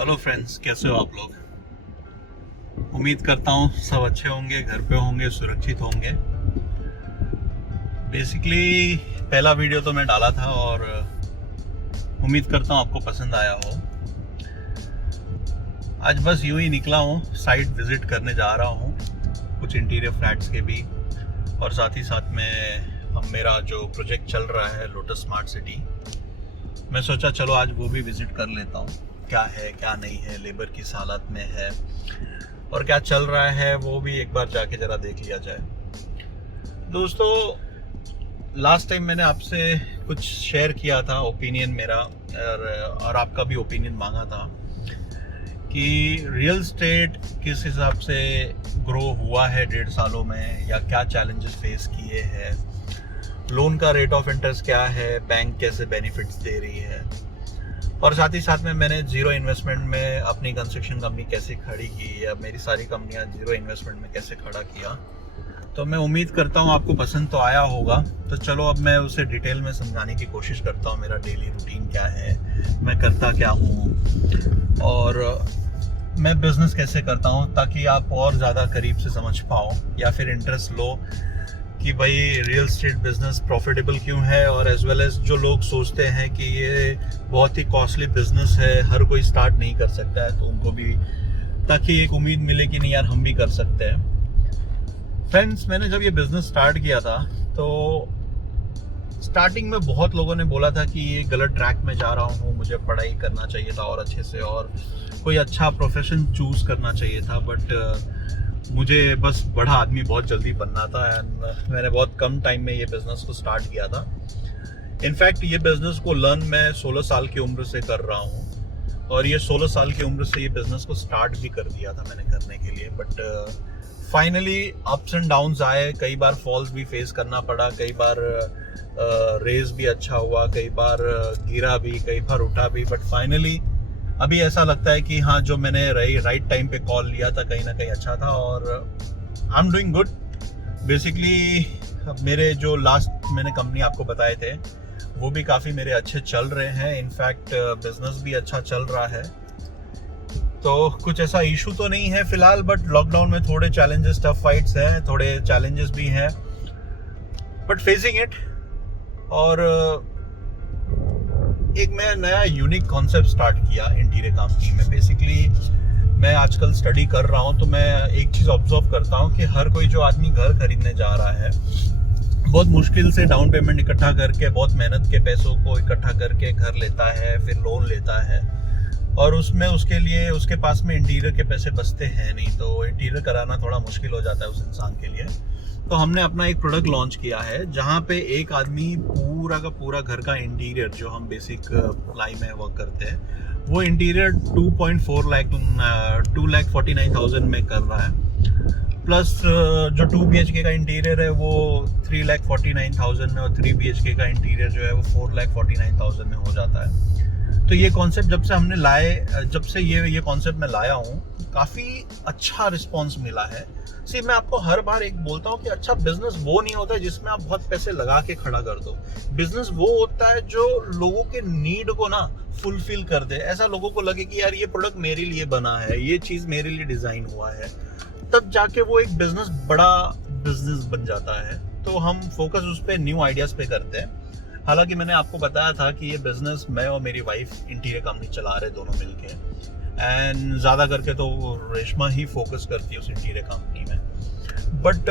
Hello friends, कैसे हो आप लोग। उम्मीद करता हूँ सब अच्छे होंगे, घर पे होंगे, सुरक्षित होंगे। बेसिकली पहला वीडियो तो मैं डाला था और उम्मीद करता हूँ आपको पसंद आया हो। आज बस यूं ही निकला हूँ, साइट विजिट करने जा रहा हूँ, कुछ इंटीरियर फ्लैट्स के भी, और साथ ही साथ में अब मेरा जो प्रोजेक्ट चल रहा है लोटस स्मार्ट सिटी, मैं सोचा चलो आज वो भी विजिट कर लेता हूँ। क्या है क्या नहीं है, लेबर किस हालत में है और क्या चल रहा है, वो भी एक बार जाके ज़रा देख लिया जाए। दोस्तों, लास्ट टाइम मैंने आपसे कुछ शेयर किया था ओपिनियन मेरा, और आपका भी ओपिनियन मांगा था कि रियल स्टेट किस हिसाब से ग्रो हुआ है 1.5 सालों में, या क्या चैलेंजेस फेस किए हैं, लोन का रेट ऑफ इंटरेस्ट क्या है, बैंक कैसे बेनिफिट्स दे रही है, और साथ ही साथ में मैंने जीरो इन्वेस्टमेंट में अपनी कंस्ट्रक्शन कंपनी कैसे खड़ी की, या मेरी सारी कंपनियां जीरो इन्वेस्टमेंट में कैसे खड़ा किया। तो मैं उम्मीद करता हूं आपको पसंद तो आया होगा। तो चलो अब मैं उसे डिटेल में समझाने की कोशिश करता हूं, मेरा डेली रूटीन क्या है, मैं करता क्या हूं, और मैं बिज़नेस कैसे करता हूं, ताकि आप और ज़्यादा करीब से समझ पाओ या फिर इंटरेस्ट लो कि भाई रियल स्टेट बिजनेस प्रॉफिटेबल क्यों है, और एज वेल एज जो लोग सोचते हैं कि ये बहुत ही कॉस्टली बिजनेस है, हर कोई स्टार्ट नहीं कर सकता है, तो उनको भी ताकि एक उम्मीद मिले कि नहीं यार हम भी कर सकते हैं। फ्रेंड्स, मैंने जब ये बिजनेस स्टार्ट किया था तो स्टार्टिंग में बहुत लोगों ने बोला था कि ये गलत ट्रैक में जा रहा हूँ, मुझे पढ़ाई करना चाहिए था और अच्छे से, और कोई अच्छा प्रोफेशन चूज करना चाहिए था, बट मुझे बस बड़ा आदमी बहुत जल्दी बनना था। एंड मैंने बहुत कम टाइम में ये बिज़नेस को स्टार्ट किया था। इनफैक्ट ये बिज़नेस को लर्न मैं 16 साल की उम्र से कर रहा हूँ, और ये 16 साल की उम्र से ये बिज़नेस को स्टार्ट भी कर दिया था मैंने करने के लिए। But finally ups and downs आए, कई बार फॉल्स भी फेस करना पड़ा, कई बार रेस भी अच्छा हुआ, कई बार गिरा भी, कई बार उठा भी, बट फाइनली अभी ऐसा लगता है कि हाँ, जो मैंने राइट टाइम पे कॉल लिया था कहीं ना कहीं अच्छा था, और I am doing good. Basically मेरे जो लास्ट मैंने कंपनी आपको बताए थे वो भी काफ़ी मेरे अच्छे चल रहे हैं, इनफैक्ट बिजनेस भी अच्छा चल रहा है। तो कुछ ऐसा इशू तो नहीं है फिलहाल, बट लॉकडाउन में थोड़े चैलेंजेस, टफ फाइट्स हैं, थोड़े चैलेंजेस भी हैं, बट फेसिंग इट। और एक मैं नया यूनिक कॉन्सेप्ट स्टार्ट किया इंटीरियर कंपनी में। बेसिकली मैं आजकल स्टडी कर रहा हूँ, तो मैं एक चीज़ ऑब्जर्व करता हूँ कि हर कोई जो आदमी घर खरीदने जा रहा है, बहुत मुश्किल से डाउन पेमेंट इकट्ठा करके, बहुत मेहनत के पैसों को इकट्ठा करके घर लेता है, फिर लोन लेता है, और उसमें उसके लिए उसके पास में इंटीरियर के पैसे बचते हैं नहीं, तो इंटीरियर कराना थोड़ा मुश्किल हो जाता है उस इंसान के लिए। तो हमने अपना एक प्रोडक्ट लॉन्च किया है जहाँ पे एक आदमी पूरा का पूरा घर का इंटीरियर, जो हम बेसिक प्लाई में वर्क करते हैं, वो इंटीरियर 2,49,000 में कर रहा है। प्लस जो 2 BHK का इंटीरियर है वो 3,49,000 में, और 3 BHK का इंटीरियर जो है वो 4,49,000 में हो जाता है। तो ये कॉन्सेप्ट जब से ये कॉन्सेप्ट मैं लाया हूँ, काफ़ी अच्छा रिस्पांस मिला है। मैं आपको हर बार एक बोलता हूँ कि अच्छा बिजनेस वो नहीं होता है जिसमें आप बहुत पैसे लगा के खड़ा कर दो। बिजनेस वो होता है जो लोगों के नीड को ना फुलफिल कर दे, ऐसा लोगों को लगे कि यार ये प्रोडक्ट मेरे लिए बना है, ये चीज़ मेरे लिए डिज़ाइन हुआ है, तब जाके वो एक बिजनेस बड़ा बिजनेस बन जाता है। तो हम फोकस उस पर न्यू आइडियाज़ पे करते हैं। हालांकि मैंने आपको बताया था कि ये बिजनेस मैं और मेरी वाइफ इंटीरियर कंपनी चला रहे दोनों मिलके, एंड ज़्यादा करके तो रेशमा ही फोकस करती है उस इंटीरियर कंपनी में। बट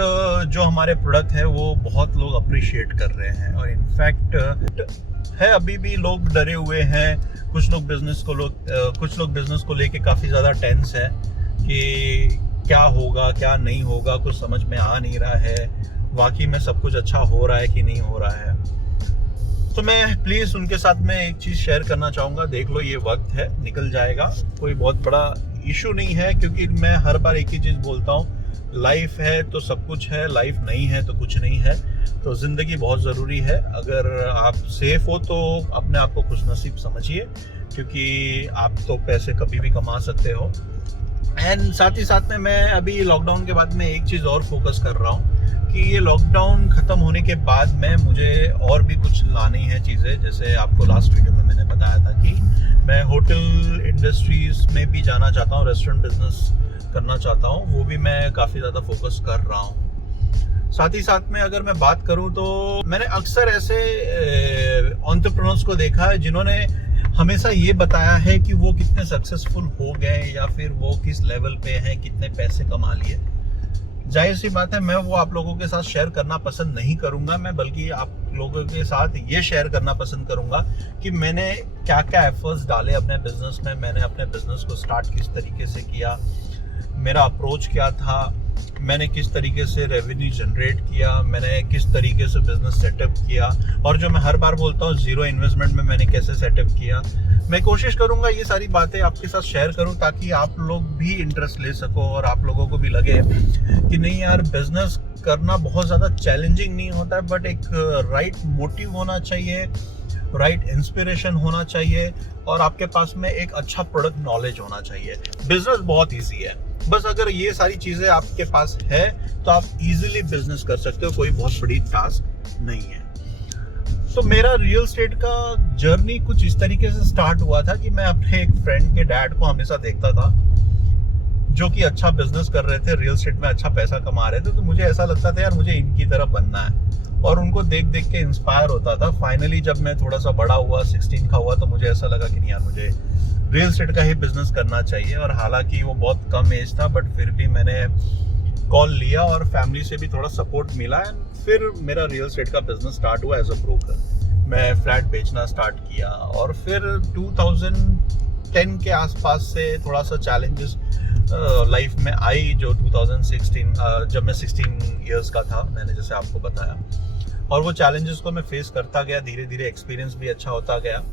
जो हमारे प्रोडक्ट है वो बहुत लोग अप्रिशिएट कर रहे हैं, और इनफैक्ट है अभी भी लोग डरे हुए हैं, कुछ लोग बिजनेस को लेके काफ़ी ज़्यादा टेंस है कि क्या होगा क्या नहीं होगा, कुछ समझ में आ नहीं रहा है, वाकई में सब कुछ अच्छा हो रहा है कि नहीं हो रहा है। तो मैं प्लीज़ उनके साथ में एक चीज़ शेयर करना चाहूँगा, देख लो ये वक्त है, निकल जाएगा, कोई बहुत बड़ा इशू नहीं है, क्योंकि मैं हर बार एक ही चीज़ बोलता हूँ, लाइफ है तो सब कुछ है, लाइफ नहीं है तो कुछ नहीं है। तो ज़िंदगी बहुत ज़रूरी है, अगर आप सेफ हो तो अपने आप को खुशनसीब समझिए, क्योंकि आप तो पैसे कभी भी कमा सकते हो, एंड साथ ही साथ में मैं अभी लॉकडाउन के बाद में एक चीज़ और फोकस कर रहा हूँ कि ये लॉकडाउन ख़त्म होने के बाद में मुझे और भी कुछ लानी है चीज़ें। जैसे आपको लास्ट वीडियो में मैंने बताया था कि मैं होटल इंडस्ट्रीज़ में भी जाना चाहता हूँ, रेस्टोरेंट बिजनेस करना चाहता हूँ, वो भी मैं काफ़ी ज़्यादा फोकस कर रहा हूँ। साथ ही साथ में अगर मैं बात करूँ तो मैंने अक्सर ऐसे एंटरप्रेन्योर्स को देखा है जिन्होंने हमेशा ये बताया है कि वो कितने सक्सेसफुल हो गए या फिर वो किस लेवल पे हैं, कितने पैसे कमा लिए। जाहिर सी बात है, मैं वो आप लोगों के साथ शेयर करना पसंद नहीं करूंगा, मैं बल्कि आप लोगों के साथ ये शेयर करना पसंद करूंगा कि मैंने क्या क्या एफर्ट्स डाले अपने बिजनेस में, मैंने अपने बिजनेस को स्टार्ट किस तरीके से किया, मेरा अप्रोच क्या था, मैंने किस तरीके से रेवेन्यू जनरेट किया, मैंने किस तरीके से बिजनेस सेटअप किया, और जो मैं हर बार बोलता हूँ जीरो इन्वेस्टमेंट में मैंने कैसे सेटअप किया। मैं कोशिश करूंगा ये सारी बातें आपके साथ शेयर करूं ताकि आप लोग भी इंटरेस्ट ले सको और आप लोगों को भी लगे कि नहीं यार, बिजनेस करना बहुत ज़्यादा चैलेंजिंग नहीं होता है, बट एक राइट मोटिव होना चाहिए, राइट इंस्पिरेशन होना चाहिए और आपके पास में एक अच्छा प्रोडक्ट नॉलेज होना चाहिए। बिजनेस बहुत ईजी है, बस अगर ये सारी चीज़ें आपके पास है तो आप इजीली बिजनेस कर सकते हो, कोई बहुत बड़ी टास्क नहीं है। तो मेरा रियल एस्टेट का जर्नी कुछ इस तरीके से स्टार्ट हुआ था कि मैं अपने एक फ्रेंड के डैड को हमेशा देखता था जो कि अच्छा बिजनेस कर रहे थे, रियल एस्टेट में अच्छा पैसा कमा रहे थे, तो मुझे ऐसा लगता था यार मुझे इनकी तरह बनना है और उनको देख देख के इंस्पायर होता था। फाइनली जब मैं थोड़ा सा बड़ा हुआ, 16 का हुआ, तो मुझे ऐसा लगा कि नहीं यार, मुझे रियल एस्टेट का ही बिजनेस करना चाहिए। और हालांकि वो बहुत कम एज था, बट फिर भी मैंने कॉल लिया और फैमिली से भी थोड़ा सपोर्ट मिला एंड फिर मेरा रियल एस्टेट का बिजनेस स्टार्ट हुआ एज अ ब्रोकर। मैं फ्लैट बेचना स्टार्ट किया और फिर 2010 के आसपास से थोड़ा सा चैलेंजेस लाइफ में आई, जो 2016 जब मैं 16 इयर्स का था, मैंने जैसे आपको बताया, और वो चैलेंजेस को मैं फेस करता गया, धीरे धीरे एक्सपीरियंस भी अच्छा होता गया।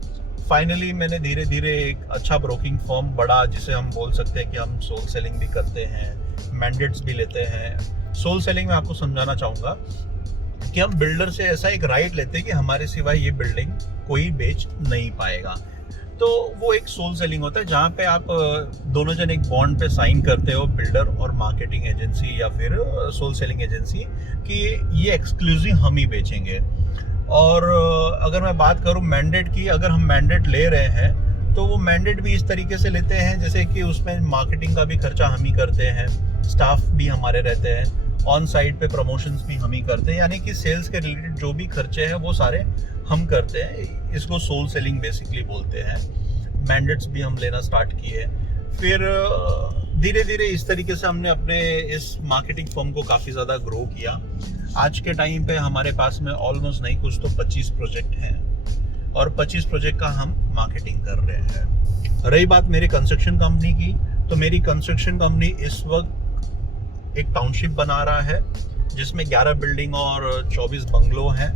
फाइनली मैंने धीरे धीरे एक अच्छा ब्रोकिंग फर्म बढ़ा, जिसे हम बोल सकते हैं कि हम सोल सेलिंग भी करते हैं, मैंडेट्स भी लेते हैं। सोल सेलिंग में आपको समझाना चाहूँगा कि हम बिल्डर से ऐसा एक राइट लेते हैं कि हमारे सिवाय ये बिल्डिंग कोई बेच नहीं पाएगा। तो वो एक सोल सेलिंग होता है जहाँ पे आप दोनों जन एक बॉन्ड पे साइन करते हो, बिल्डर और मार्केटिंग एजेंसी या फिर सोल सेलिंग एजेंसी, कि ये एक्सक्लूसिव हम ही बेचेंगे। और अगर मैं बात करूं मैंडेट की, अगर हम मैंडेट ले रहे हैं तो वो मैंडेट भी इस तरीके से लेते हैं जैसे कि उसमें मार्केटिंग का भी खर्चा हम ही करते हैं, स्टाफ भी हमारे रहते हैं, ऑन साइट पे प्रमोशंस भी हम ही करते हैं, यानी कि सेल्स के रिलेटेड जो भी खर्चे हैं वो सारे हम करते हैं। इसको सोल सेलिंग बेसिकली बोलते हैं। मैंडेट्स भी हम लेना स्टार्ट किए। फिर धीरे धीरे इस तरीके से हमने अपने इस मार्केटिंग फर्म को काफ़ी ज़्यादा ग्रो किया। आज के टाइम पे हमारे पास में ऑलमोस्ट नहीं कुछ तो 25 प्रोजेक्ट हैं और 25 प्रोजेक्ट का हम मार्केटिंग कर रहे हैं। रही बात मेरी कंस्ट्रक्शन कंपनी की, तो मेरी कंस्ट्रक्शन कंपनी इस वक्त एक टाउनशिप बना रहा है जिसमें 11 बिल्डिंग और 24 बंगलो हैं।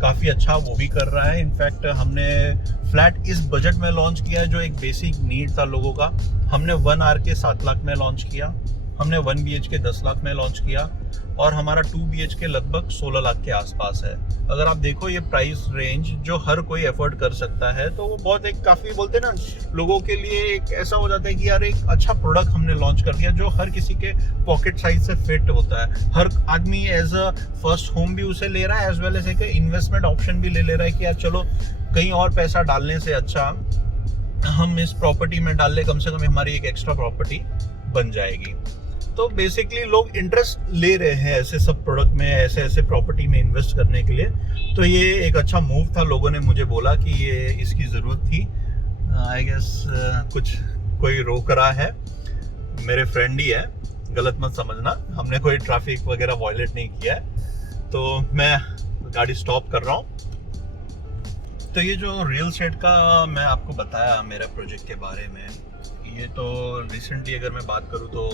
काफ़ी अच्छा वो भी कर रहा है। इनफैक्ट हमने फ्लैट इस बजट में लॉन्च किया है जो एक बेसिक नीड था लोगों का। हमने 1 आर के 7 लाख में लॉन्च किया, हमने 1 BHK 10 लाख में लॉन्च किया और हमारा 2 BHK लगभग 16 लाख के आसपास है। अगर आप देखो ये प्राइस रेंज जो हर कोई अफोर्ड कर सकता है, तो वो बहुत एक काफ़ी बोलते हैं ना, लोगों के लिए एक ऐसा हो जाता है कि यार एक अच्छा प्रोडक्ट हमने लॉन्च कर दिया जो हर किसी के पॉकेट साइज से फिट होता है। हर आदमी एज अ फर्स्ट होम भी उसे ले रहा है, एज वेल एज एक इन्वेस्टमेंट ऑप्शन भी ले रहा है कि यार चलो कहीं और पैसा डालने से अच्छा हम इस प्रॉपर्टी में डाल ले, कम से कम हमारी एक एक्स्ट्रा प्रॉपर्टी बन जाएगी। तो बेसिकली लोग इंटरेस्ट ले रहे हैं ऐसे सब प्रोडक्ट में, ऐसे ऐसे प्रॉपर्टी में इन्वेस्ट करने के लिए। तो ये एक अच्छा मूव था, लोगों ने मुझे बोला कि ये इसकी ज़रूरत थी। आई गेस कुछ कोई रोक रहा है, मेरे फ्रेंड ही है, गलत मत समझना, हमने कोई ट्रैफिक वगैरह वायलेट नहीं किया है। तो मैं गाड़ी स्टॉप कर रहा हूँ। तो ये जो रियल एस्टेट का मैं आपको बताया मेरा प्रोजेक्ट के बारे में, ये तो रिसेंटली अगर मैं बात करूँ तो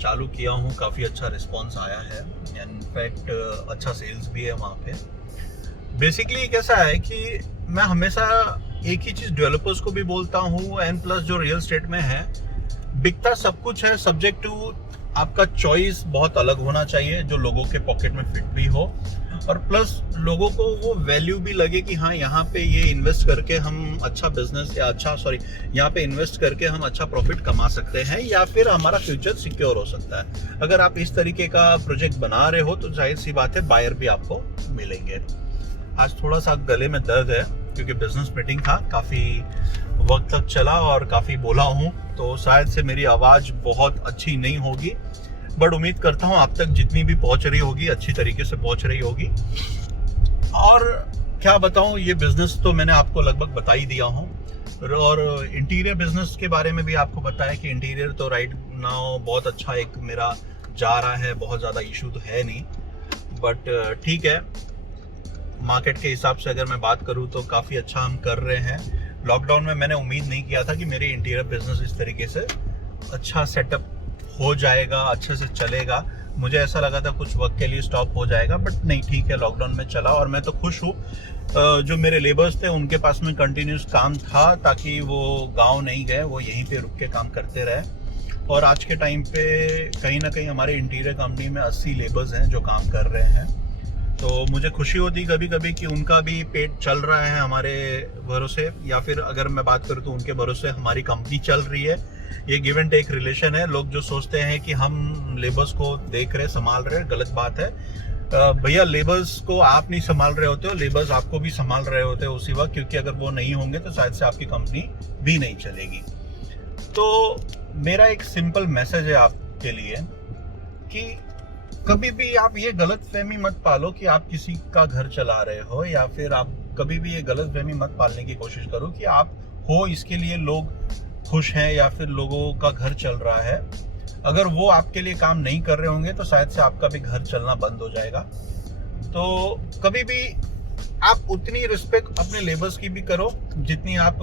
चालू किया हूँ, काफ़ी अच्छा रिस्पांस आया है। इनफैक्ट अच्छा सेल्स भी है वहाँ पे। बेसिकली कैसा है कि मैं हमेशा एक ही चीज़ डेवलपर्स को भी बोलता हूँ एंड प्लस जो रियल एस्टेट में है, बिकता सब कुछ है, सब्जेक्ट टू आपका चॉइस बहुत अलग होना चाहिए जो लोगों के पॉकेट में फिट भी हो। और प्लस लोगों को वो वैल्यू भी लगे कि हाँ यहाँ पे ये इन्वेस्ट करके हम अच्छा बिजनेस या यहाँ पे इन्वेस्ट करके हम अच्छा प्रॉफिट कमा सकते हैं या फिर हमारा फ्यूचर सिक्योर हो सकता है। अगर आप इस तरीके का प्रोजेक्ट बना रहे हो तो जाहिर सी बात है बायर भी आपको मिलेंगे। आज थोड़ा सा गले में दर्द है क्योंकि बिजनेस मीटिंग था, काफ़ी वक्त तक चला और काफ़ी बोला हूँ, तो शायद से मेरी आवाज़ बहुत अच्छी नहीं होगी, बट उम्मीद करता हूँ आप तक जितनी भी पहुँच रही होगी अच्छी तरीके से पहुँच रही होगी। और क्या बताऊँ, ये बिज़नेस तो मैंने आपको लगभग बता ही दिया हूँ, और इंटीरियर बिजनेस के बारे में भी आपको पता है कि इंटीरियर तो राइट नाउ बहुत अच्छा एक मेरा जा रहा है, बहुत ज़्यादा इशू तो है नहीं, बट ठीक है, मार्केट के हिसाब से अगर मैं बात करूं तो काफ़ी अच्छा हम कर रहे हैं। लॉकडाउन में मैंने उम्मीद नहीं किया था कि मेरे इंटीरियर बिजनेस इस तरीके से अच्छा सेटअप हो जाएगा, अच्छे से चलेगा। मुझे ऐसा लगा था कुछ वक्त के लिए स्टॉप हो जाएगा, बट नहीं, ठीक है, लॉकडाउन में चला और मैं तो खुश हूँ। जो मेरे लेबर्स थे उनके पास में कंटिन्यूस काम था ताकि वो गाँव नहीं गए, वो यहीं पर रुक के काम करते रहे। और आज के टाइम पे कहीं ना कहीं हमारे इंटीरियर कंपनी में 80 लेबर्स हैं जो काम कर रहे हैं, तो मुझे खुशी होती कभी कभी कि उनका भी पेट चल रहा है हमारे भरोसे, या फिर अगर मैं बात करूँ तो उनके भरोसे हमारी कंपनी चल रही है। ये गिव एंड टेक रिलेशन है। लोग जो सोचते हैं कि हम लेबर्स को देख रहे, संभाल रहे, गलत बात है। भैया, लेबर्स को आप नहीं संभाल रहे होते हो, लेबर्स आपको भी संभाल रहे होते हो उसी वक्त, क्योंकि अगर वो नहीं होंगे तो शायद से आपकी कंपनी भी नहीं चलेगी। तो मेरा एक सिंपल मैसेज है आपके लिए कि कभी भी आप ये गलत फहमी मत पालो कि आप किसी का घर चला रहे हो, या फिर आप कभी भी ये गलत फहमी मत पालने की कोशिश करो कि आप हो इसके लिए लोग खुश हैं या फिर लोगों का घर चल रहा है। अगर वो आपके लिए काम नहीं कर रहे होंगे तो शायद से आपका भी घर चलना बंद हो जाएगा। तो कभी भी आप उतनी रिस्पेक्ट अपने लेबर्स की भी करो जितनी आप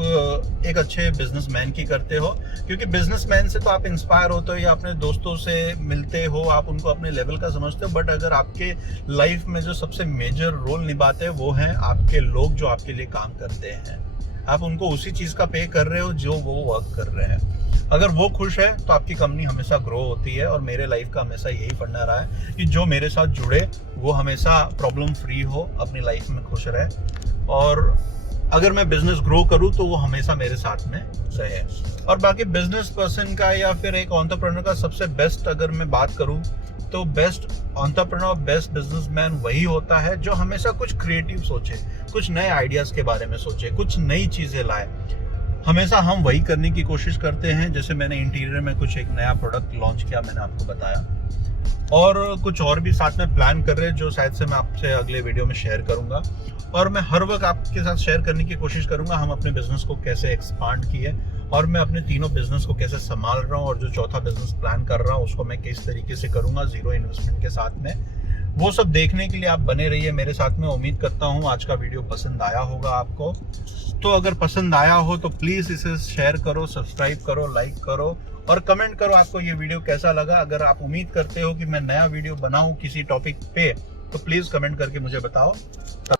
एक अच्छे बिजनेसमैन की करते हो, क्योंकि बिजनेसमैन से तो आप इंस्पायर होते हो या अपने दोस्तों से मिलते हो, आप उनको अपने लेवल का समझते हो, बट अगर आपके लाइफ में जो सबसे मेजर रोल निभाते हैं वो हैं आपके लोग जो आपके लिए काम करते हैं। आप उनको उसी चीज़ का पे कर रहे हो जो वो वर्क कर रहे हैं। अगर वो खुश है तो आपकी कंपनी हमेशा ग्रो होती है, और मेरे लाइफ का हमेशा यही फंडा रहा है कि जो मेरे साथ जुड़े वो हमेशा प्रॉब्लम फ्री हो, अपनी लाइफ में खुश रहे, और अगर मैं बिजनेस ग्रो करूं तो वो हमेशा मेरे साथ में रहे। और बाकी बिजनेस पर्सन का या फिर एक एंटरप्रेन्योर का सबसे बेस्ट अगर मैं बात करूं तो बेस्ट एंटरप्रेन्योर, बेस्ट बिजनेसमैन वही होता है जो हमेशा कुछ क्रिएटिव सोचे, कुछ नए आइडियाज़ के बारे में सोचे, कुछ नई चीज़ें लाए। हमेशा हम वही करने की कोशिश करते हैं। जैसे मैंने इंटीरियर में कुछ एक नया प्रोडक्ट लॉन्च किया, मैंने आपको बताया, और कुछ और भी साथ में प्लान कर रहे हैं जो शायद से मैं आपसे अगले वीडियो में शेयर करूंगा। और मैं हर वक्त आपके साथ शेयर करने की कोशिश करूंगा हम अपने बिजनेस को कैसे एक्सपांड किए, और मैं अपने तीनों बिजनेस को कैसे संभाल रहा हूँ, और जो चौथा बिजनेस प्लान कर रहा हूँ उसको मैं किस तरीके से करूंगा जीरो इन्वेस्टमेंट के साथ में। वो सब देखने के लिए आप बने रहिए मेरे साथ में। उम्मीद करता हूँ आज का वीडियो पसंद आया होगा आपको। तो अगर पसंद आया हो तो प्लीज़ इसे शेयर करो, सब्सक्राइब करो, लाइक करो और कमेंट करो आपको ये वीडियो कैसा लगा। अगर आप उम्मीद करते हो कि मैं नया वीडियो बनाऊं किसी टॉपिक पे तो प्लीज़ कमेंट करके मुझे बताओ। तब